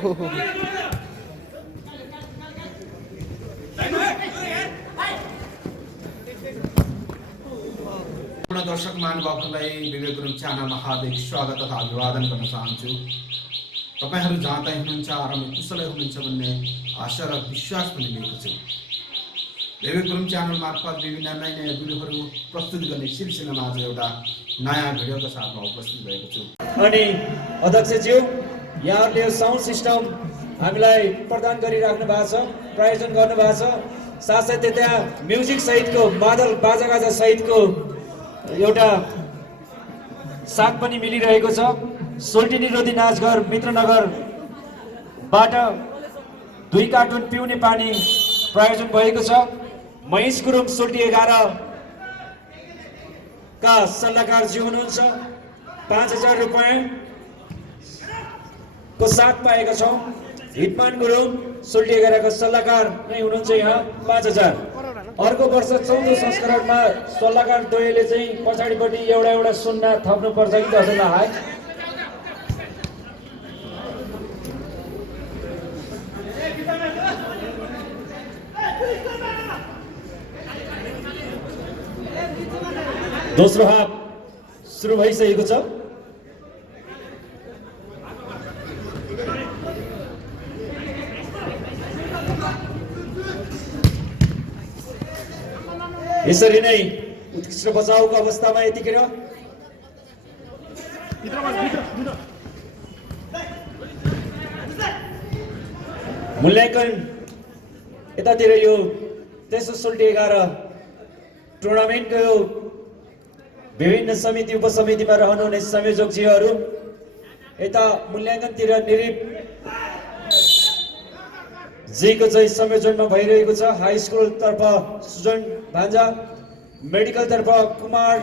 दर्शक महानुभावहरूलाई विवेक गुरुङ च्यानलमा हार्दिक स्वागत तथा अभिवादन गर्न चाहन्छु। तपाईहरू जहाँ तहीँ हुनुहुन्छ आराम कुशलै हुनुहुन्छ भन्ने आशा र विश्वास पनि लिएको छु। विवेक गुरुङ च्यानल मार्फत विभिन्न नयाँ नयाँ भिडियोहरू प्रस्तुत गर्ने सिलसिलामा आज एउटा नयाँ भिडियोका साथमा उपस्थित भएको छु। अनि अध्यक्षज्यू यहाँहरूले यो साउन्ड सिस्टम हामीलाई प्रदान गरिराख्नु भएको छ, प्रायोजन गर्नु भएको छ। साथसाथै त्यहाँ म्युजिक सहितको मादल बाजागाजा सहितको एउटा साथ पनि मिलिरहेको छ। सोल्टिनी रोधी नाचघर मित्रनगरबाट 2 कार्टुन पिउने पानी प्रायोजन भएको छ। महेश गुरुङ सोल्टी 11 का सल्लाहकारज्यू हुनुहुन्छ। 5000 रुपैयाँ को साथ पाएका छौँ। हिटमान गुरुङ सोल्टी 11 का सल्लाहकार नै हुनुहुन्छ यहाँ 5000। अर्को वर्ष 14औं संस्करणमा सल्लाहकार द्वयले चाहिँ पछाडिपट्टि एउटा सुन्ना थप्नु पर्छ कि जस्तो लाग्यो। दोस्रो हाफ सुरु भइसकेको छ। यसरी नै उत्कृष्ट बचाउको अवस्थामा यतिखेर मूल्याङ्कन यतातिर यो तेस्रो सोल्टी 11 टुर्नामेन्टको विभिन्न समिति उपसमितिमा रहनुहुने संयोजकज्यूहरू यता मूल्याङ्कनतिर निरिप जीको चाहिँ संयोजनमा भइरहेको छ। हाई स्कुल तर्फ सुजन भान्जा, मेडिकल तर्फ कुमार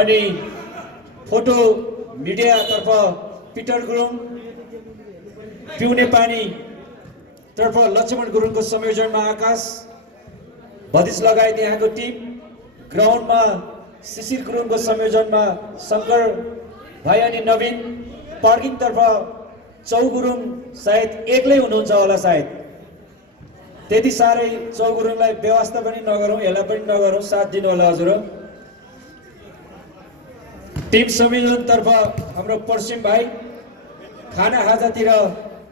अनि फोटो मिडिया तर्फ पिटर गुरुङ, पिउने पानी तर्फ लक्ष्मण गुरुङको संयोजनमा आकाश भदिस लगायत यहाँको टिम, ग्राउन्डमा शिशिर गुरुङको संयोजनमा शङ्कर भाइ अनि नवीन, पार्किङ तर्फ चौ गुरुङ सायद एक्लै हुनुहुन्छ होला, सायद त्यति साह्रै चौ गुरुङलाई व्यवस्था पनि नगरौँ, यसलाई पनि नगरौँ, साथ दिनु होला हजुर। टिम संयोजन तर्फ हाम्रो पश्चिम भाइ, खाना खाजातिर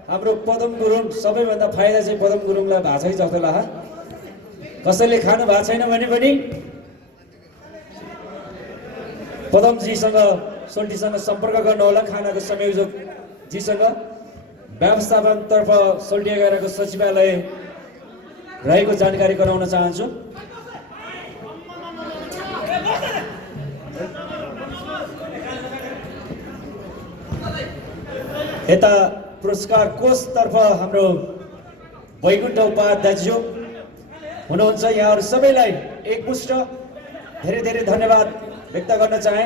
हाम्रो पदम गुरुङ, सबैभन्दा फाइदा चाहिँ पदम गुरुङलाई भएको छ जस्तो लाग्छ। कसैले खानु भएको छैन भने पनि पदमजीसँग सोल्टीसँग सम्पर्क गर्नु होला, खानाको संयोजक जीसँग। व्यवस्थापन तर्फ सोल्टी 11 को सचिवालय रहेको जानकारी गराउन चाहन्छु। यता पुरस्कार कोष तर्फ हाम्रो वैकुण्ठ उपाध्यायज्यू हुनुहुन्छ। यहाँहरू सबैलाई एकमुष्ट धेरै धेरै धन्यवाद व्यक्त गर्न चाहे।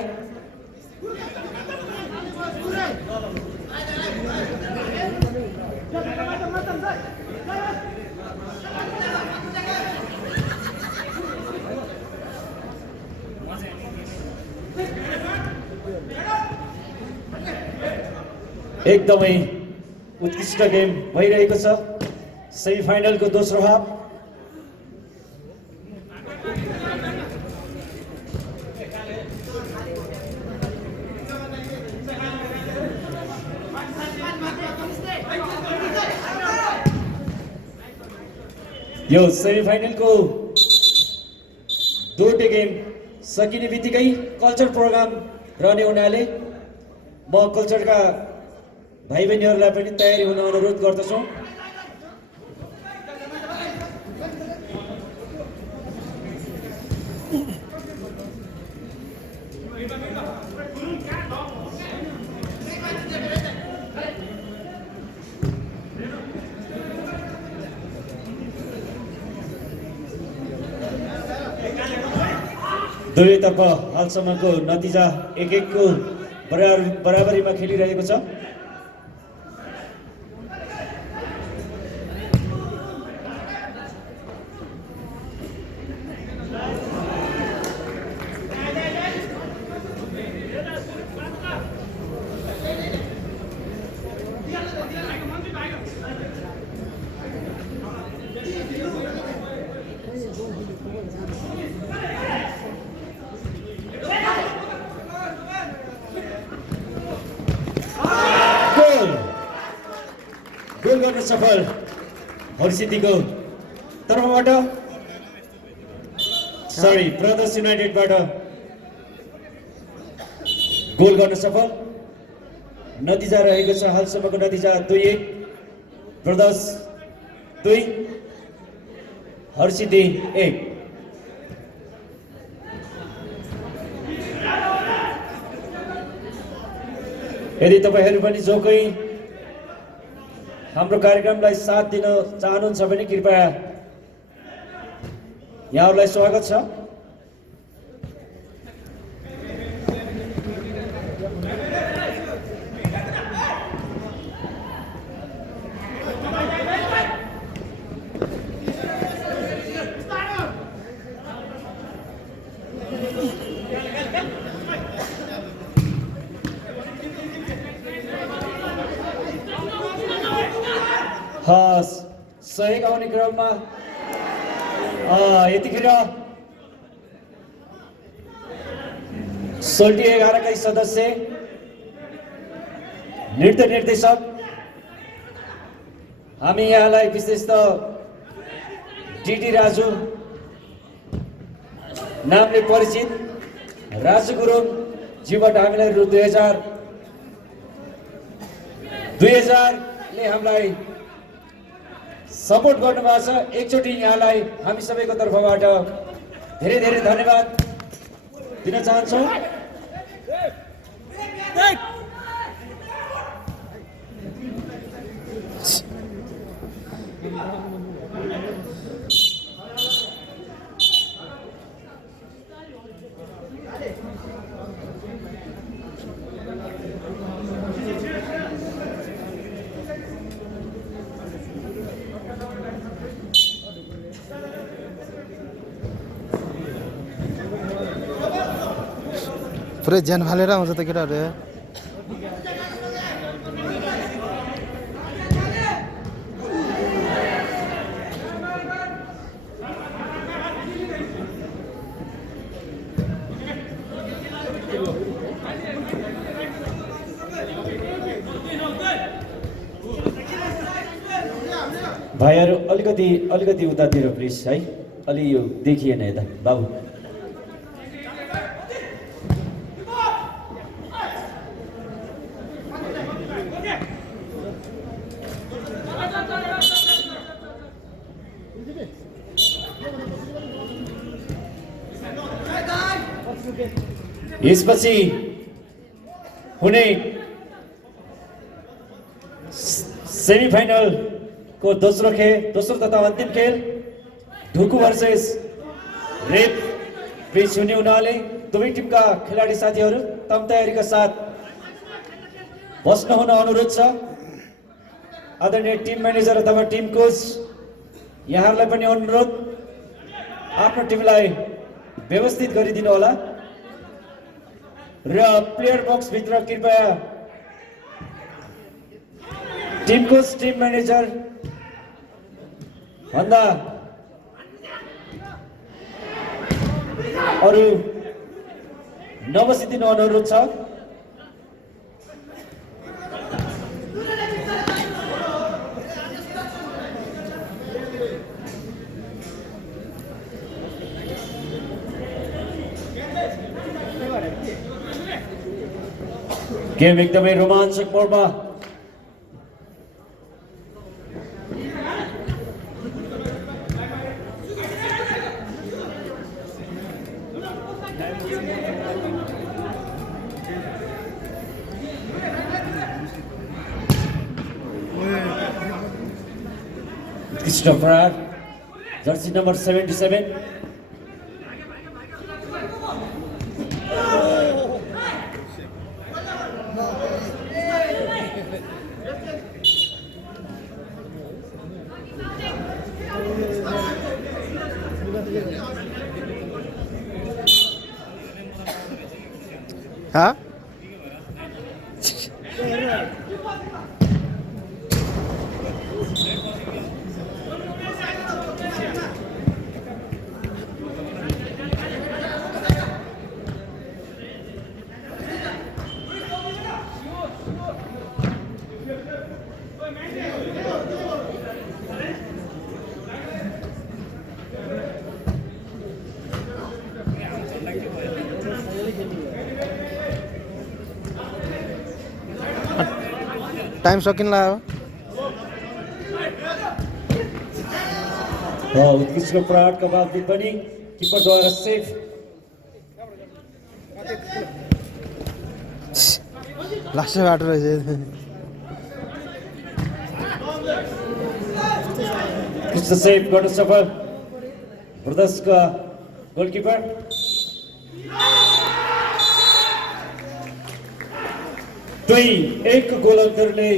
एकदमै उत्कृष्ट गेम भइरहेको छ। सेमिफाइनलको दोस्रो हाफ यो सेमिफाइनलको दुईटै गेम सकिने बित्तिकै कल्चर प्रोग्राम रहने हुनाले म कल्चरका भाइ बहिनीहरूलाई पनि तयारी हुन अनुरोध गर्दछु। दुवैतर्फ हालसम्मको नतिजा 1-1 को बराबरीमा खेलिरहेको छ। गर्न सफल हरसिद्धीको तर्फबाट सरी ब्रदर्स युनाइटेडबाट गोल गर्न सफल। नतिजा रहेको छ हालसम्मको नतिजा 2-1 ब्रदर्स 2 हरसिद्धि 1। यदि तपाईहरु पनि जो कोही हाम्रो कार्यक्रमलाई साथ दिन चाहनुहुन्छ भने कृपया यहाँहरूलाई स्वागत छ। सहयोग आउने क्रममा यतिखेर सोल्टी 11 का सदस्य नृत्य निर्देशक हामी यहाँलाई विशेष त टीटी राजु नामले परिचित राजु गुरुङ जीबाट हामीलाई रु 2000 ले हामीलाई सपोर्ट गर्नुभएको छ। एकचोटि यहाँलाई हामी सबैको तर्फबाट धेरै धेरै धन्यवाद दिन चाहन्छौँ। पुरै ज्यान फालेर आउँछ त केटाहरु। भाइहरु अलिकति उतातिर प्लिज है, अलि यो देखिएन यता बाबु। यसपछि हुने सेमिफाइनल को दोस्रो तथा अन्तिम खेल ढुकु भर्सेस रेप बीच हुने हुनाले दुवै टिमका खेलाडी साथीहरू तम तयारीका साथ बस्न हुन अनुरोध छ। आदरणीय टिम म्यानेजर अथवा टिम कोच यहाँहरूलाई पनि अनुरोध, आफ्नो टिमलाई व्यवस्थित गरिदिनु होला र प्लेयर बक्स भित्र कृपया टिम कोच टिम म्यानेजर भन्दा अरु नबसिदिनु अनुरोध छ। गेम एकदमै रोमाञ्चक मोडमा Christopher, jersey number 77. हाँ टाइम सकिन लाग्यो उत्कृष्टको प्रहारका बावजुद पनि किपरद्वारा सेफ। लास्टै बाटो रहेछ उत्कृष्ट सेभ गर्न सफल ब्रदर्सका गोलकिपर। 1 गोल अन्तरले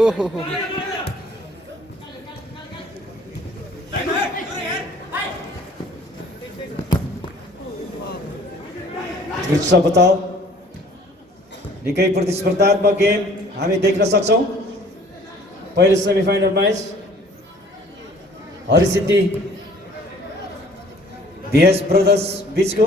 ओहो बताओ निकै प्रतिस्पर्धात्मक गेम हामी देख्न सक्छौं। पहिलो semifinal match Harisiddhi VS brothers बीचको।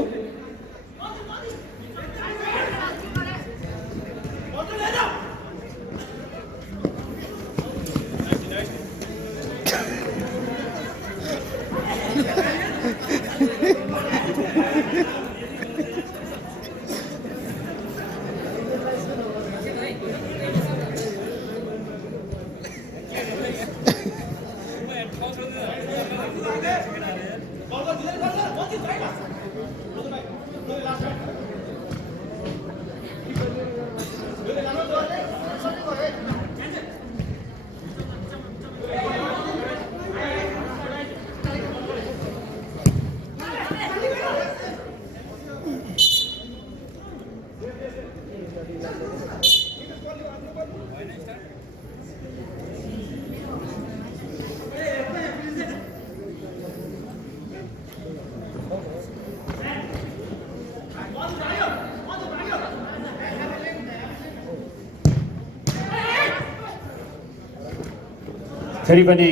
फेरि पनि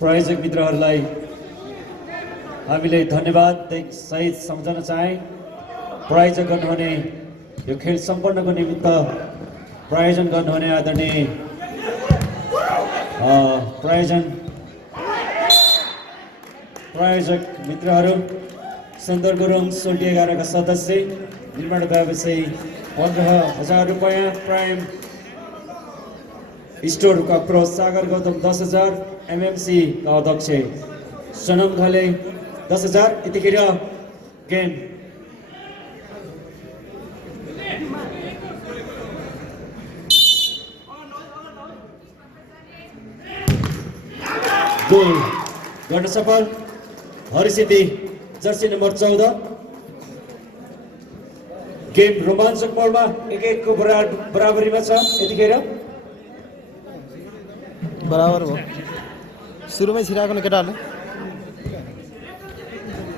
प्रायोजक मित्रहरूलाई हामीले धन्यवाद सहित सम्झन चाहे। प्रायोजक गर्नुहुने यो खेल सम्पन्नको निमित्त प्रायोजन गर्नुहुने आदरणीय प्रायोजक मित्रहरू सुन्दर गुरुङ सोल्टी 11 का सदस्य निर्माण व्यवसायी 15,000 रुपैयाँ प्राइम स्टोर का प्रो सागर गौतम 10,000 MMC का अध्यक्ष सनम घले 10,000 यतिखेर गेम गोल गर्न सफल हरिसिद्धि जर्सी नम्बर 14। गेम रोमाञ्चक मोडमा 1-1 को बराबरीमा छ। यतिखेर बराबर भयो सुरुमै छिराएको न केटाहरूले।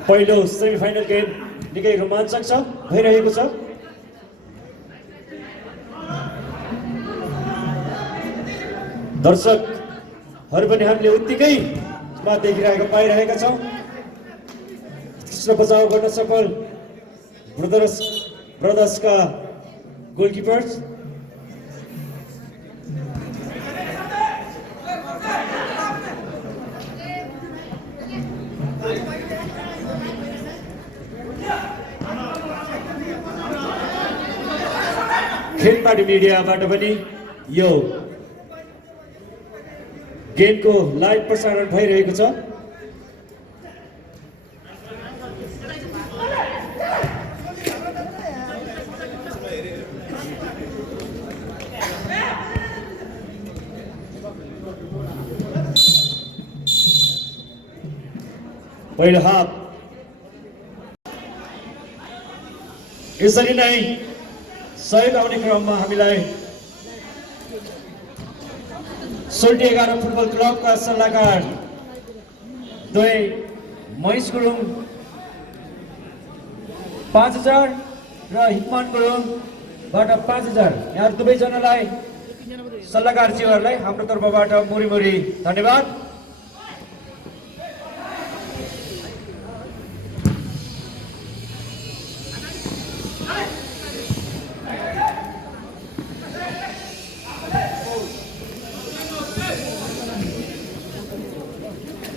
पहिलो सेमिफाइनल गेम निकै रोमाञ्चक छ भइरहेको छ। दर्शकहरू पनि हामीले उत्तिकै देखिरहेको पाइरहेका छौँ। बचाव गर्न सफल ब्रदर्सका गोलकिपर्स। खेलपाटी मिडियाबाट पनि यो गेमको लाइभ प्रसारण भइरहेको छ। पहिलो हाफ यसरी नै सहयोग आउने क्रममा हामीलाई सोल्टी 11 फुटबल क्लबका सल्लाहकार दुई महेश गुरुङ 5000 र हितमान गुरुङबाट 5000 यहाँ दुवैजनालाई सल्लाहकारज्यूहरूलाई हाम्रो तर्फबाट मुरी धन्यवाद।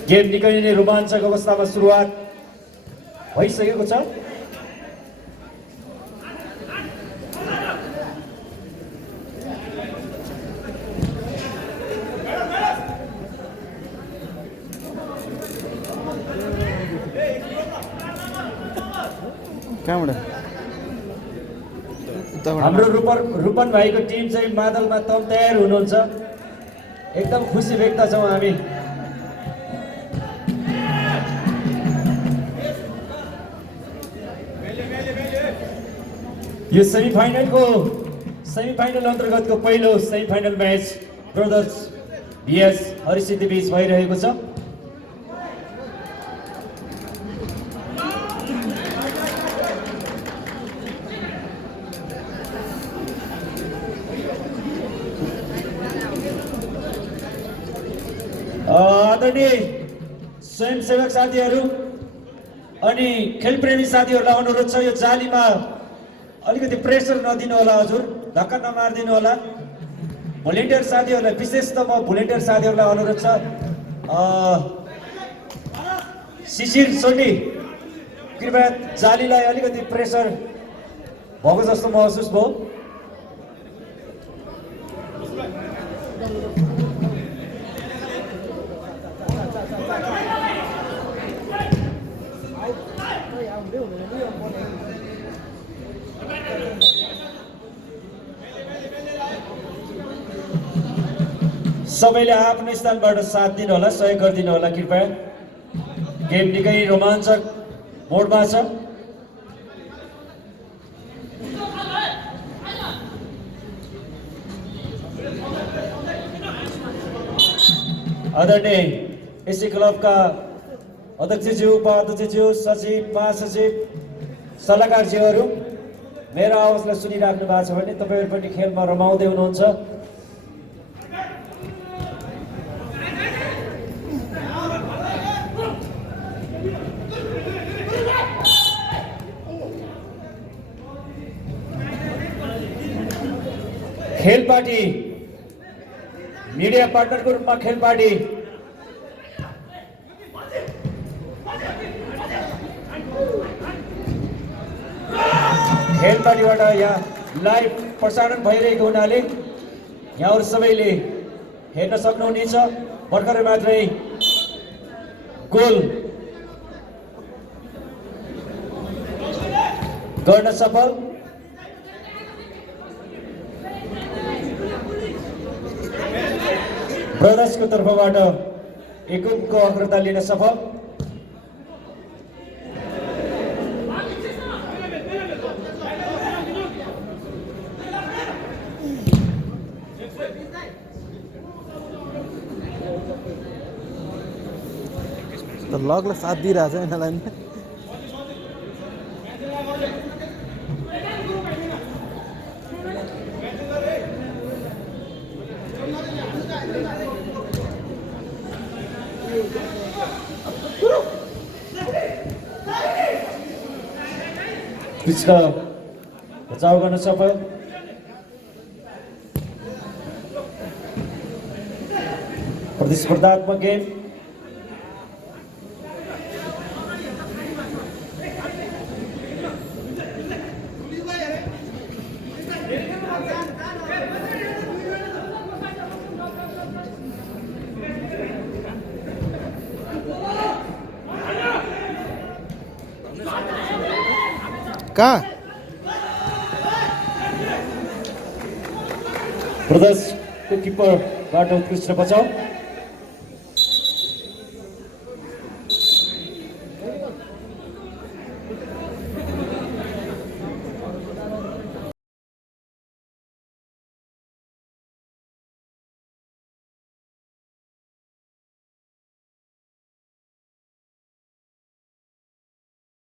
गेम निकै नै रोमाञ्चक अवस्थामा सुरुवात भइसकेको छ। कहाँबाट हाम्रो रूपन भाइको टिम चाहिँ मादलमा तम तयार हुनुहुन्छ, एकदम खुसी व्यक्त छौँ हामी। यो सेमिफाइनल अन्तर्गतको पहिलो semifinal match brothers VS Harisiddhi बीच भइरहेको छ। आदरणीय स्वयंसेवक साथीहरू अनि खेलप्रेमी साथीहरूलाई अनुरोध छ, यो जालीमा अलिकति प्रेसर नदिनु होला, हजुर धक्का नमारिदिनु होला। भोलिन्टियर साथीहरूलाई विशेष त म भोलिन्टियर साथीहरूलाई अनुरोध छ, शिशिर सोल्टी कृपया जालीलाई अलिकति प्रेसर भएको जस्तो महसुस भयो। सबैले आफ्नो स्थानबाट साथ दिनु होला, सहयोग गरिदिनु होला कृपया। गेम निकै रोमाञ्चक मोडमा छ। आदरणीय एससी क्लबका अध्यक्षज्यू, उपाध्यक्षज्यू, सचिव, महासचिव, सल्लाहकारज्यूहरू मेरो आवाजलाई सुनिराख्नु भएको छ भने तपाईँहरू पनि खेलमा रमाउँदै हुनुहुन्छ। खेल पार्टी मिडिया पार्टनरको रूपमा खेल पार्टी खेलपाटीबाट यहाँ लाइभ प्रसारण भइरहेको हुनाले यहाँहरू सबैले हेर्न सक्नुहुनेछ। भर्खरै मात्रै गोल गर्न सफल ब्रदर्सको तर्फबाट एक अंकको अग्रता लिन सफल। त लगले साथ दिइरहेछ यिनीहरूलाई नि। पिचका बचाव गर्न सफल। प्रतिस्पर्धात्मक गेम कहाँ ब्रदर्सको किपरबाट उत्कृष्ट बचाउ।